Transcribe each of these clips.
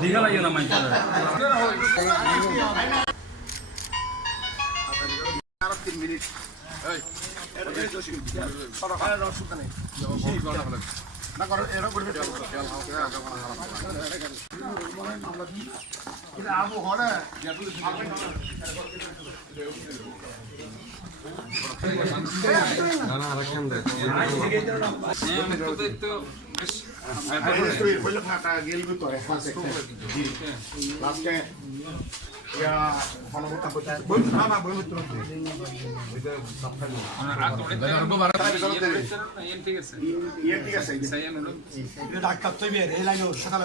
দীঘা লাগিয়ে না মাইক আর তিন মিনিট এই না করো এরা গেলবি তো বই না না বই তো ইয়ে ঠিক আছে ডাক্তার তুই বের এই সকালে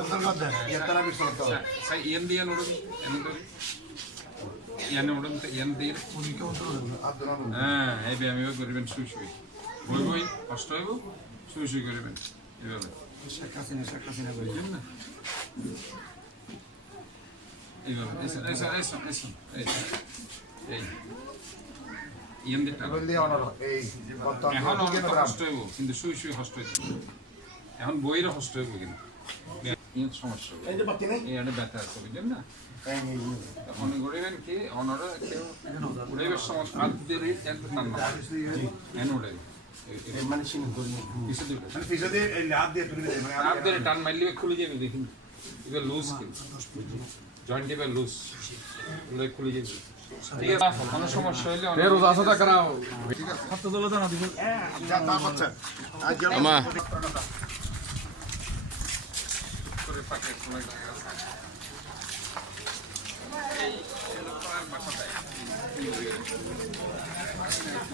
আমিও করবেন শুই কষ্ট হইব শুই শুই করবেন শেখ হাসিনা শেখ হাসিনা না কিন্তু শুই শুই কষ্ট এখন বইয়েরও কষ্ট হইব কিন্তু সমস্যা ব্যথা আছে বুঝলেন না এই এখন গড়িবেন কি অনর উড়াইবের সময় আলদের এন নাম না এন উড়াই এই মানে সিন করি কিছু দিবে মানে পিছে দিয়ে এই লাভ দিয়ে তুলে দেয় মানে আলদের টান মারলে খুলে যাবে দেখুন এবার লুজ জয়েন্ট এবার লুজ উড়াই খুলে যাবে ঠিক আছে কোনো সমস্যা হইলে অনেক- যা তা করছে আজ গেল করে পাকে সময় লাগে আছে। এই এলাকার বাসাটায়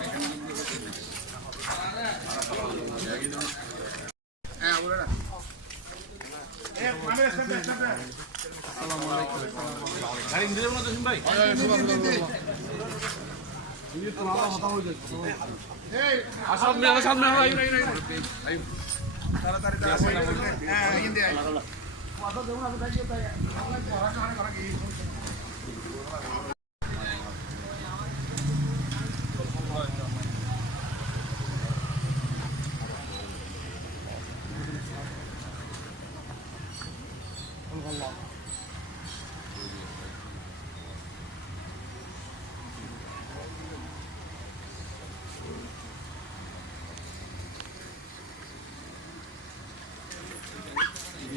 হ্যাঁ মানে يحفظ الله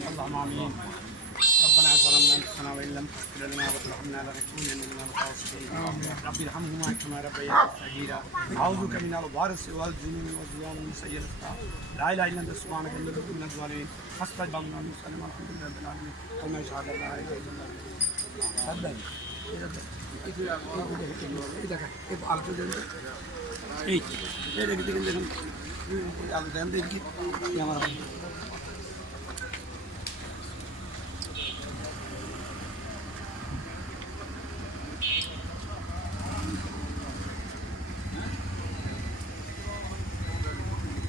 الله معاملين ظلمنا انفسنا وان لم تغفر لنا وترحمنا لنكونن من الخاسرين رب ارحمهما كما ربياني صغيرا اعوذ بك من الوارث والجنون والزيان من سيء الاخطاء لا اله الا انت سبحانك اني كنت من الظالمين فاستجب لنا وسلم الحمد لله رب العالمين وما يشهد لا اله الا الله صدق এই দেখা এই আলতো দেন এই এই দেখি দেখেন দেখেন আলতো দেন দেখি আমার